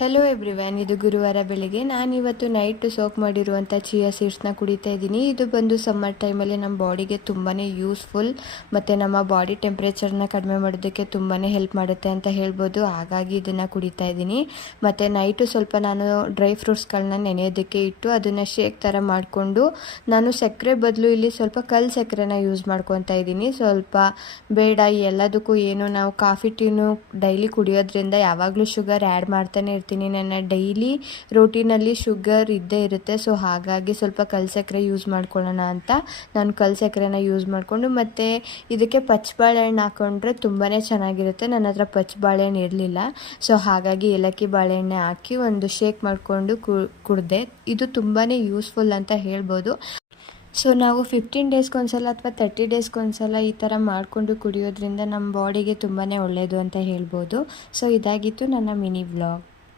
Hello everyone, ಇದು ಗುರುವಾರ ಬೆಳಿಗ್ಗೆ ನಾನಿವತ್ತು ನೈಟ್ ಸೋಕ್ ಮಾಡಿರುವಂಥ ಚಿಯಾ ಸೀಡ್ಸ್ನ ಕುಡಿತಾ ಇದ್ದೀನಿ. ಇದು ಬಂದು ಸಮ್ಮರ್ ಟೈಮಲ್ಲಿ ನಮ್ಮ ಬಾಡಿಗೆ ತುಂಬಾ ಯೂಸ್ಫುಲ್ ಮತ್ತು ನಮ್ಮ ಬಾಡಿ ಟೆಂಪ್ರೇಚರ್ನ ಕಡಿಮೆ ಮಾಡೋದಕ್ಕೆ ತುಂಬಾ ಹೆಲ್ಪ್ ಮಾಡುತ್ತೆ ಅಂತ ಹೇಳ್ಬೋದು. ಹಾಗಾಗಿ ಇದನ್ನು ಕುಡಿತಾ ಇದ್ದೀನಿ. ಮತ್ತು ನೈಟು ಸ್ವಲ್ಪ ನಾನು ಡ್ರೈ ಫ್ರೂಟ್ಸ್ಗಳನ್ನ ನೆನೆಯೋದಕ್ಕೆ ಇಟ್ಟು ಅದನ್ನು ಶೇಕ್ ಥರ ಮಾಡಿಕೊಂಡು ನಾನು ಸಕ್ಕರೆ ಬದಲು ಇಲ್ಲಿ ಸ್ವಲ್ಪ ಕಲ್ಲು ಸಕ್ಕರೆನ ಯೂಸ್ ಮಾಡ್ಕೊತಾ ಇದ್ದೀನಿ. ಸ್ವಲ್ಪ ಬೇಡ ಎಲ್ಲದಕ್ಕೂ ಏನು ನಾವು ಕಾಫಿ ಟೀನು ಡೈಲಿ ಕುಡಿಯೋದ್ರಿಂದ ಯಾವಾಗಲೂ ಶುಗರ್ ಆ್ಯಡ್ ಮಾಡ್ತಾನೆ ಇರ್ತೀನಿ. ನನ್ನ ಡೈಲಿ ರೋಟೀನಲ್ಲಿ ಶುಗರ್ ಇದ್ದೇ ಇರುತ್ತೆ. ಸೊ ಹಾಗಾಗಿ ಸ್ವಲ್ಪ ಕಲ್ಲು ಸಕ್ಕರೆ ಯೂಸ್ ಮಾಡ್ಕೊಳ್ಳೋಣ ಅಂತ ನಾನು ಕಲ್ಲು ಸಕ್ಕರೆನ ಯೂಸ್ ಮಾಡಿಕೊಂಡು ಮತ್ತು ಇದಕ್ಕೆ ಪಚ್ಚ ಬಾಳೆಹಣ್ಣು ಹಾಕ್ಕೊಂಡ್ರೆ ತುಂಬಾ ಚೆನ್ನಾಗಿರುತ್ತೆ. ನನ್ನ ಹತ್ರ ಪಚ್ಚ ಬಾಳೆಹಣ್ಣು ಇರಲಿಲ್ಲ. ಸೊ ಹಾಗಾಗಿ ಏಲಕ್ಕಿ ಬಾಳೆಹಣ್ಣೆ ಹಾಕಿ ಒಂದು ಶೇಕ್ ಮಾಡಿಕೊಂಡು ಕುಡಿದೆ. ಇದು ತುಂಬಾ ಯೂಸ್ಫುಲ್ ಅಂತ ಹೇಳ್ಬೋದು. ಸೊ ನಾವು 15 ಡೇಸ್ಗೊಂದ್ಸಲ ಅಥವಾ 30 ಡೇಸ್ಗೊಂದ್ಸಲ ಈ ಥರ ಮಾಡಿಕೊಂಡು ಕುಡಿಯೋದ್ರಿಂದ ನಮ್ಮ ಬಾಡಿಗೆ ತುಂಬಾ ಒಳ್ಳೆಯದು ಅಂತ ಹೇಳ್ಬೋದು. ಸೊ ಇದಾಗಿತ್ತು ನನ್ನ ಮಿನಿ ವ್ಲಾಗ್.